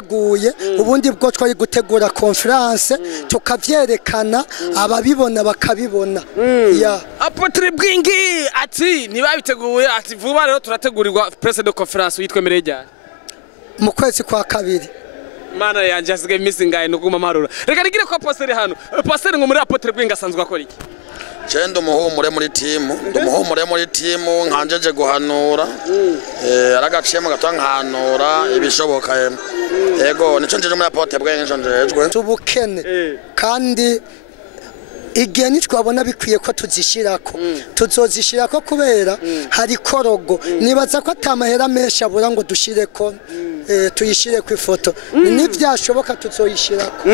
twarateguye ubundi bwo twari gutegura conference tukavyerekana ababibona bakabibona ya Apotre Bwenge ati ntibabiteguye ati vuba rero turategurirwa press de conference yitwemereye ryari mu kwezi kwa kabiri mana yanje hasigaye iminsi ngaye no guma marura reka nigire ko pasteur hano pasteur ngo muri Apotre Bwenge asanzwe akora iki Chendo muhumure muri timu ndumuhumure muri timu nkanjeje guhanura aragaciyemo gatankanura ibishoboka yego nico njeje muri Apotre Bwenge nico njejwe tubukene kandi igihe nitwabona bikwiye ko tuzishirako tuzozishirako kubera hari korogo nibaza ko atamahera menshi abura ngo dushireko tuyishire ku ifoto nivyashoboka tuzoyishirako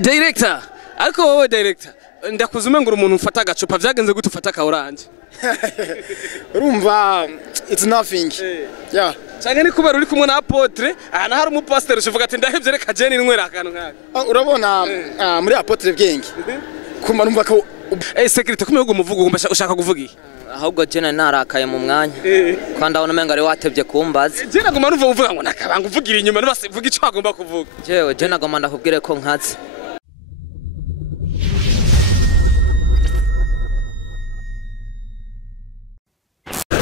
director ariko wowe director ndakuzume ngo umuntu ufata agacupa vyagenze gute ufata ka orange urumva it's nothing yeah cyane ni kubera uri kumwe na Apotre ana hari umupasteur uvuga ati ndahevye reka jeni nwera akantu nkaka urabona muri Apotre Bwenge kuma numva ko security kumwe ugo muvugo ushaka kuvuga iki ahubwo jena narakaye mu mwanya kandi abona menga ari watevye kumbaza jena goma numva uvuga ngo nakabanga uvugira inyuma nibase vuga ico agomba kuvuga jewe jena goma ndakubwire ko nkazi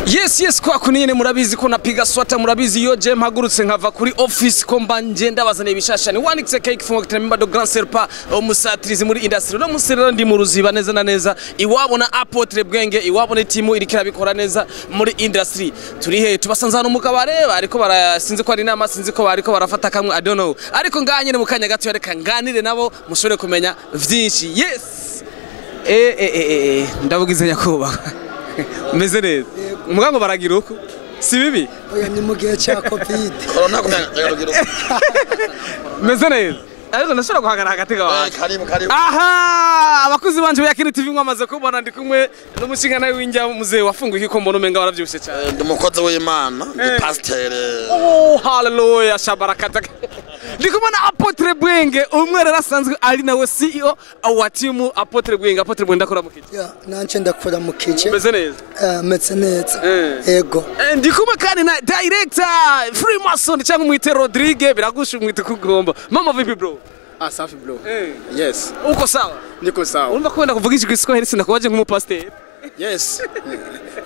Yes kwa kuniyene murabizi ko napiga swata murabizi yo je mpagurutse nkava kuri office ko mbanje ndabazana ibishashani wanitse cake fungo kitemba do grand serpa umusatrizi muri industry no musirero ndi mu ruziba neza na neza iwabona Apotre Bwenge iwabona timu irikira bikora neza muri industry turi he tubasanzana umukabare ariko barasinze ko ari nama sinzi ko bariko barafata kamwe I don't know ariko nganye mu kanya gato yareka nganire nabo mushobore kumenya vyinshi yes ndavugize nyakuba meze neza umugango baragira uko si bibi oya ni mu gihe cya covid corona kumenya meze neza ariko ndashobora guhagara hagati gawa karibu aha abakuzi banje ya Kini TV mwamaze kubona ndi kumwe n'umushinga nawe w'injya muzehe wafunguye ko mbona umenga waravyushye cyane ndi umukozi w'Imana ndi pasteur oh hallelujah shabarakata ndi kumwe na Apotre Bwenge umwe rero asanzwe ari nawe CEO wa timu Apotre Bwenge ndakora mukije ya nanje ndakora mukije meze neza meze neza ego ndi kumwe kandi na director Freemason cyangwa mwite Rodrigue biragusha mwite kugomba mama vipi bro safi bro yes uko sawa niko sawa urumva ko wenda kuvuga igiswahili sinakubaje nk'umupasteur yes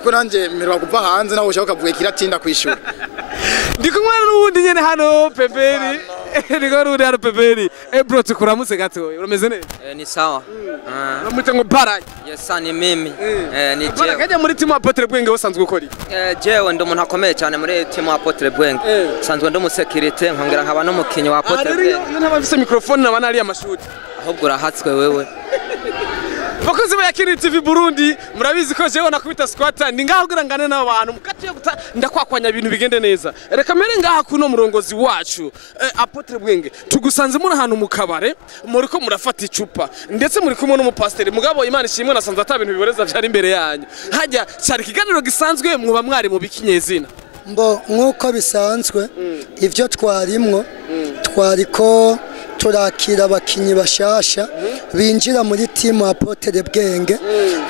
ko nanje mperwa kuva hanze naho ushaka kuvuga kiratinda kwishura ndi kumwe n'ubundi nyene hano pembeni ndiko n'ubundi hano pembeni bro tukuramutse gato urumeze neza ni sawa uramwita ngo Baraj yes ni mimi ni jewe kaje muri timu Apotre Bwenge usanzwe ukora jewe ndi umuntu akomeye cyane muri timu Apotre Bwenge sanzwe ndi umusekirite nkongera nkaba n'umukinyi wa Apotre Bwenge iyo ntabafise microphone nabana ari amashuri ahubwo urahatswe wewe bakozi ba Kini TV Burundi murabizi ko jewe nakubita squatter ndi ngaho ngirangane n'abantu mukati yo guta ndakwakwanya ibintu bigende neza reka mere ngaha kuno murongozi wacu Apotre Bwenge tugusanze muri ahantu mu kabare muri ko murafata icupa ndetse muri kumwe n'umupasteur mugabo Imana ishimwe nasanze ata bintu biboreza byari imbere yanyu hajya cyari kiganiro gisanzwe muba mwari mu bikinyezina mbo nkuko bisanzwe ivyo twarimwo twariko turakira abakinyi bashasha binjira muri timu Apotre Bwenge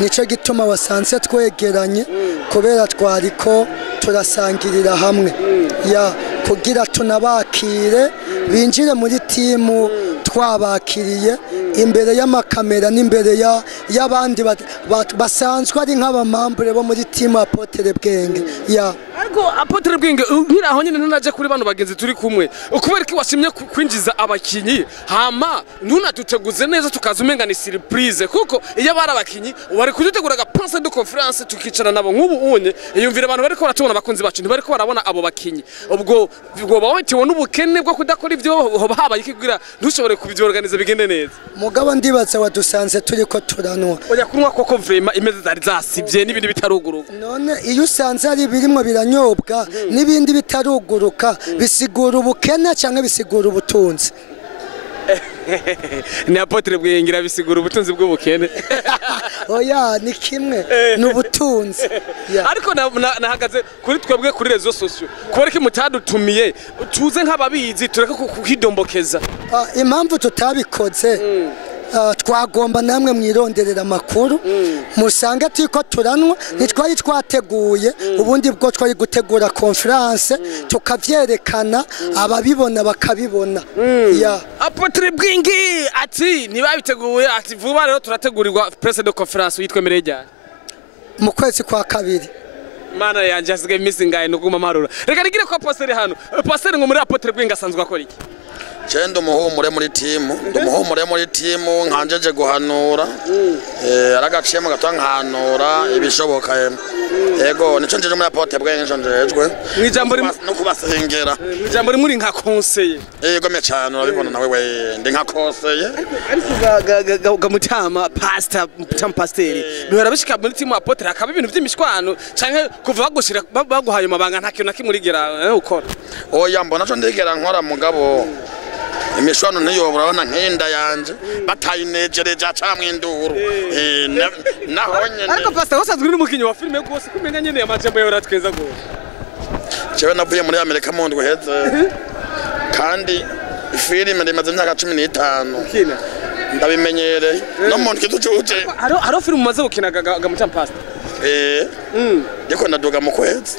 nico gituma wasanze twegeranye kubera twariko turasangirira hamwe ya kugira tunabakire binjire muri timu twabakiriye imbere y'amakamera n'imbere y'abandi basanzwe ari nk'abamambure bo muri timu Apotre Bwenge ya ariko Apotre Bwenge nkiraho nyine nanaje kuri bano bagenzi turi kumwe ukubera ko washimye kwinjiza abakinyi hama ntunaduteguze neza tukaza umenga ni surprise kuko iyo bari abakinyi wari kudutegura press de conference tukicara nabo nk'ubu unye yumvira abantu bariko baratubona abakunzi bacu ntibariko barabona abo bakinyi ubwo bawetewe n'ubukene bwo kudakora ivyo habaye ikigura ntushobore kubyorganiza bigende neza mugabo ndibaza wadusanze turiko turanwa oya kunywa koko vraiment imeze zari zasivye n'ibindi bitaruguruka none iyo usanze ari birimo biranyobwa n'ibindi bitaruguruka bisigura ubukene cyangwa bisigura ubutunzi ni Apotre Bwenge bisigura ubutunzi bw'ubukene oya ni kimwe n'ubutunzi ariko nahagaze kuri twebwe kuri rezo sociaux kubera ko mutadutumiye tuze nk'ababizi tureka kuhidombokeza impamvu tutabikoze twagomba namwe mwironderera amakuru musange turiko turanwa ntitwari twateguye ubundi bwo twari gutegura conference tukavyerekana ababibona bakabibona Apotre Bwenge ati ntibabiteguye ati vuba rero turategurirwa press de conference yitwemereye ryari mu kwezi kwa kabiri mana yanje asigaye iminsi ngaye no guma marura reka nigire ko pasteur hano pasteur ngo muri Apotre Bwenge asanzwe akora iki Chendo muhumure muri timu ndumuhumure muri timu nkanjeje guhanura aragaciyemo gato nkanura ibishoboka yego nico njeje muri Apotre Bwenge njo njejwe mwijambo no kubasengera mwijambo muri nka conseiller yego me cyane urabibona nawe we ndi nka conseiller ariko gamutama pastor pasteur bihora bishika muri timu Apotre akaba ibintu by'imishwano canke kuva bagushira baguhaye mabanga nta kintu nakimurigera ukora oya mbona nco ndigera nkora mugabo imishwano niyo urabona nk'inda yanje batayinejereje acamwinduru nahonye ariko pastor wasanzwe uri mukinyi wa filime gose kumenga nyene amajambo yawe ratweza go jewe navuye muri Amerika mu ndwi heze kandi filime rimaze imyaka 15 ndabimenyereye no mu ndwi tujuje aro filime umaze gukina gamutama pastor ndiko ndaduga mu kwezi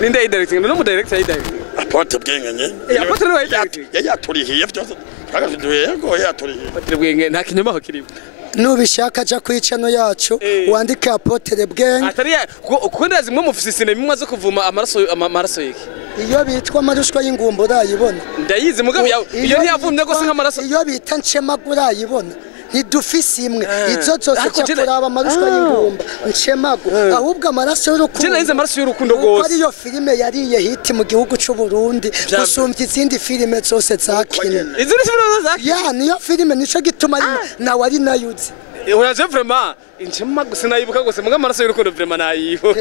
ninde directing no mu director directing Apotre Bwenge nye Apotre no directing yaturihiye byose twagafiduye yego yaturihiye Apotre Bwenge nta kinyoma ho kirimo nubishaka aja ku icano yacu wandike Apotre Bwenge atari kuko ndazi mwe mufise sinema imwe zo kuvuma amaraso yiki iyo bitwa amarushwa y'ingumbo urayibona ndayizi mugabo iyo ntiyavumye gose nk'amaraso iyo bita nshemagura urayibona ntidufise imwe izo zose cyakuraba amarushwa y'ingumba nshemago ahubwo amaraso y'urukundo je nayize amaraso y'urukundo gose ari yo filime yariye hiti mu gihugu cy'u Burundi gusumbya izindi filime zose zakina izindi filime zakina niyo filime nico gituma nawe ari nayuzi oyaje vraiment inchemago sinayibuka gose muga amaraso y'urukundo vraiment nayibo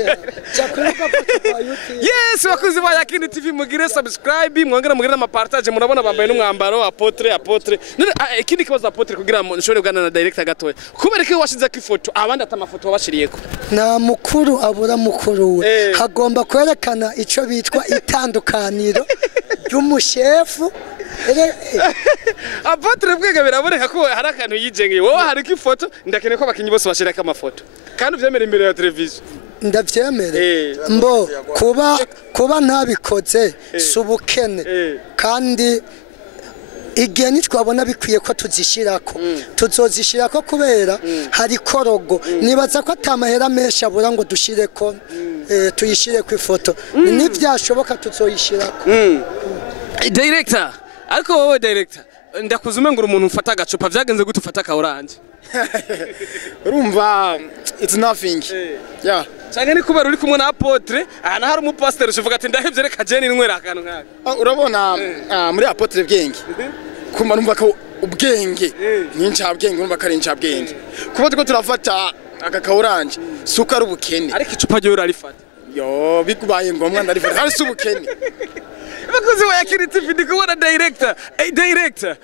yes bakuzi ba Yakini TV mugire subscribe mwongera mugire na partage murabona bambaye n'umwambaro Apotre none ikindi kibazo Apotre kugira nshobore bwana na director gatoya kubera ko washize ko ifoto abandi atamafoto wabashiriyeko na mukuru abura mukuru we hagomba kwerekana ico bitwa itandukaniro ry'umushefu Apotre Bwenge biraboneka ko hari akantu yijengeye wowe hari ko ifoto ndakeneye ko abakinyi bose bashiraka amafoto kandi uvyemera imbere ya television ndavyemere mbo kuba ntabikoze subukene kandi igihe nitwabona bikwiye ko tuzishirako tuzozishirako kubera hari korogo nibaza ko atamahera menshi abura ngo dushireko tuyishire ku ifoto nivyashoboka tuzoyishirako director ariko wowe director ndakuzume ngo umuntu ufata agacupa vyagenze gute ufata ka orange urumva it's nothing yeah cyane ni kubera uri kumwe na Apotre ana hari umupasteur uvuga ati ndahevye reka jeni nwera akantu nkaka urabona muri Apotre Bwenge kuma numva ko ubwenge n'incabwenge numva ko ari incabwenge kuba tuko turafata aka ka orange suka ari ubukene ariko icupa ryo urarifata yo bikubaye ngomwa ndarifata hari subukene bakuzi wa Yakini TV ndikubona director director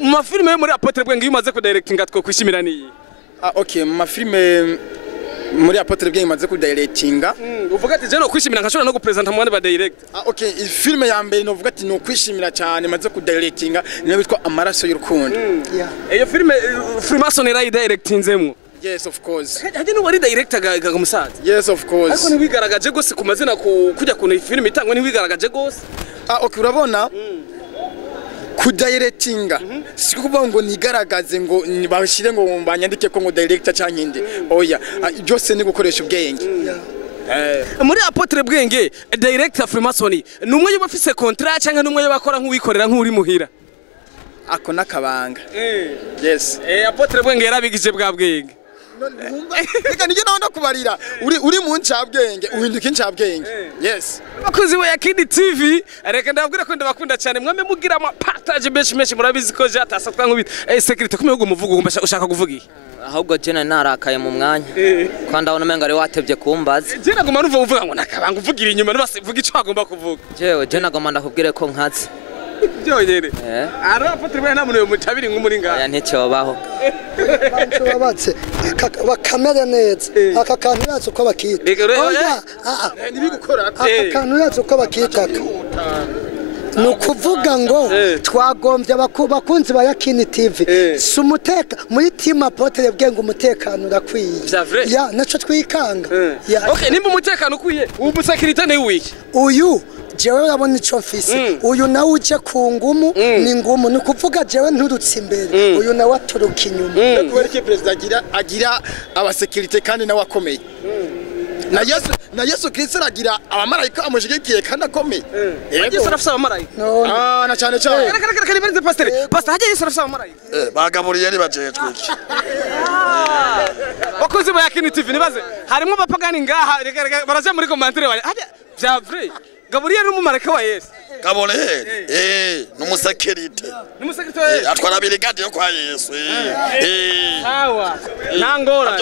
mu filime yo muri Apotre Bwenge yumaze ko directinga two kwishimira niyi okay mu filime muri Apotre Bwenge maze ku directinga uvuga ati je no kwishimira nkashobora no gupresenta mu bandi ba director okay filime ya mbere no vuga ati no kwishimira cyane maze ku directinga niyo bitwa amaraso y'urukundo iyo filime Freemason era directinzemo yes of course hadi no wari director ga musaza yes of course ariko niwigaragaje gose ku mazina kujya kuno filime itangwa niwigaragaje gose okay urabona ku directinga sikuvuga ngo nigaragaze ngo bashire ngo banyandike ko ngo director cyanginde oya byose ni gukoresha ubwenge muri Apotre Bwenge director Freemason numwe yobafise contract cyangwa numwe yobakora nk'uwikorera nk'uri muhira ako nakabanga yes Apotre Bwenge yarabigije bwa Bwenge reka nije naho ndakubarira uri mu ncabwenge uhinduka incabwenge yes bakuzi wa Yakini TV reka ndabwira ko ndabakunda cyane mwame mugira ama partage benshi murabizi ko jatasatwa nkubita security kumwe umuvugo ushaka kuvuga iki ahubwo jena narakaye mu mwanya kandi abona menga ari watevye kumbaza jena guma nuva uvuga ngo nakabanga uvugira inyuma nabasivuga ico agomba kuvuga jewe jena goma ndakubwire ko nkazi byonyere ara Apotre Bwenge nta muntu yo mutabiri nk'umuri ngaha aya nticyobaho bantu babatse bakamera neza aka kantu yazo uko bakita oya nibigukora aka kantu yazo uko bakita nukuvuga ngo twagombye bakunzi ba Yakini TV si umuteka muri team Apotre Bwenge umutekano urakwiye ya naco twikanga okay nimba umutekano ukwiye ubu musekirite ni wiki uyu jewe urabona ico mfise uyu nawe uje ku ngumu ni ngumu nukuvuga jewe nturutse imbere uyu nawe aturuka inyuma kubera ko president agira abasekirite kandi nawe akomeye na Yesu Kristo agira abamarayika amushigikiye kandi akomeye Yesu arafise abamarayika na cyane cyane kare bari pastor haje Yesu arafise abamarayika bagaburiye ni bajejwe iki bakozi ba Yakini TV nibaze harimo bapagani ngaha baraje muri commentaire haje vya vrai Gabriel n'umumarayika wa Yesu Gabriel n'umusekirite atwara birigade yo kwa Yesu sawa nangora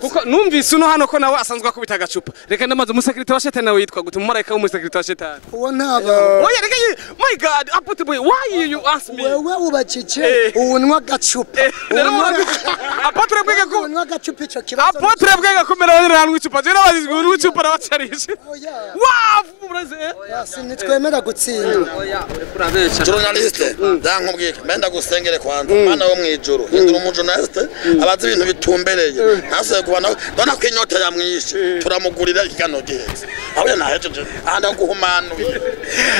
kuko numvise uno hano ko nawe asanzwe akubita agacupa reka ndamaze umusekirite wa shetani nawe yitwa gute umumarayika w'umusekirite wa shetani uwo ntaba oya reka my god Apotre Bwenge why you ask me wewe ubacike uwunwa agacupa Apotre Bwenge ko uwunwa agacupa ico kibazo Apotre Bwenge kumera rero icupa je nabazizwe urucupa rabacarishe wow buraze sinitwemera gutsinda journaliste ndankubwiye mbenda gusengere kwanza mana wo mwijuru hindura umujournaliste abazi ibintu bitumbereye nase kubana dona kwinyota yamwishe turamugurira ikigano giheze aho nahejeje anda guhumanuye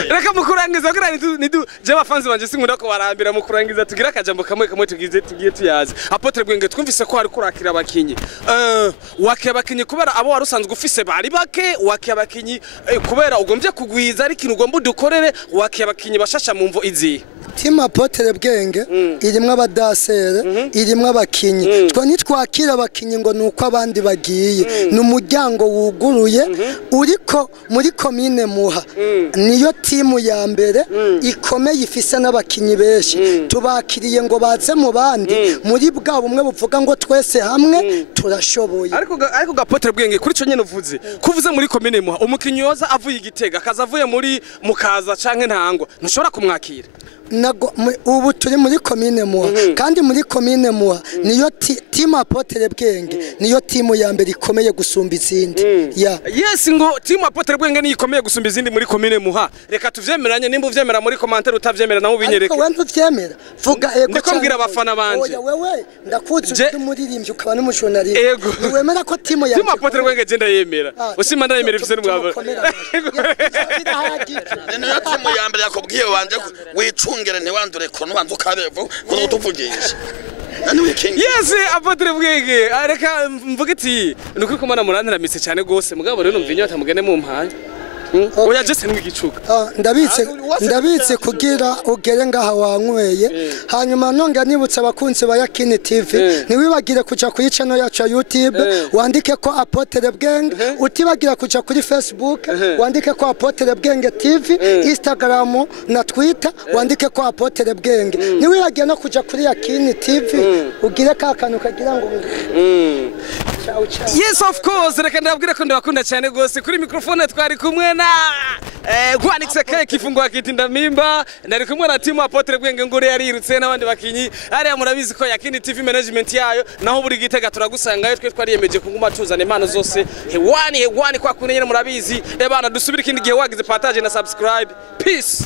reka mukurangiza kugira nidu je bafanzi banje sinkunda ko barambira mukurangiza tugira akajambo kamwe tugiye tuyazi Apotre Bwenge twumvise ko hari kurakira abakinyi wake abakinyi kubera abo warusanzwe ufise bari bake wake abakinyi kubera ugombye kugwiza ari kintu ugomba dukorere wake abakinyi bashasha mu mvo izi team Apotre Bwenge irimwe abadasere irimwe abakinyi twa nitwakira abakinyi ngo nuko abandi bagiye n'umuryango wuguruye uriko muri commune Muha niyo team ya mbere ikomeye ifise n'abakinyi benshi tubakiriye ngo baze mu bandi muri bwa bumwe buvuga ngo twese hamwe turashoboye ariko Apotre Bwenge kuri cyo nyene uvuze kuvuze muri commune Muha umukinyi yoza avuye igitega akaza avuye muri mukaza canke ntangwa ntushobora kumwakira ubu turi muri commune Muha kandi muri commune Muha niyo team Apotre Bwenge niyo team ya mbere ikomeye gusumba izindi yes ngo team Apotre Bwenge ni ikomeye gusumba izindi muri commune Muha reka tuvyemeranye nimba uvyemera muri commentaire utavyemera nawe ubinyereke ariko wewe ntuvyemera vuga ego ndiko mbwira abafana banje oya wewe ndakuzi umuririmbyi ukaba n'umushonari wemera ko team ya team Apotre Bwenge je ndayemera usima ndayemera ifise n'umwabo niyo team ya mbere yakubwiye wanje wicungere ntiwandure ko nubanza ukabevo kuko tuvugisha yes Apotre Bwenge areka mvuga iti nuko kumana murantira mise cyane gose mugabo rero numva inyota mugene mu mpanye oya je sinwe igicuka ndabitse kugira ugere ngaha wanyweye hanyuma nonga nibutsa abakunzi ba Yakini TV niwibagire kuja kuri channel yacu ya YouTube wandike ko Apotre Bwenge utibagira kuja kuri Facebook wandike ko Apotre Bwenge TV Instagram na Twitter wandike ko Apotre Bwenge niwibagire no kuja kuri Yakini TV ugire ka kantu kagira ngo yes of course reka ndabwire ko ndabakunda cyane gose kuri microphone twari kumwe na Gwanix Cake ifungwa kitinda mimba ndari kumwe na team Apotre Bwenge ngore yarirutse n'abandi bakinyi ari murabizi ko Yakini TV management yayo naho buri gitega turagusangayo twe twariyemeje kuguma tuzana impano zose hewani kwa kunye murabizi ebana dusubira ikindi gihe wagize partage na subscribe peace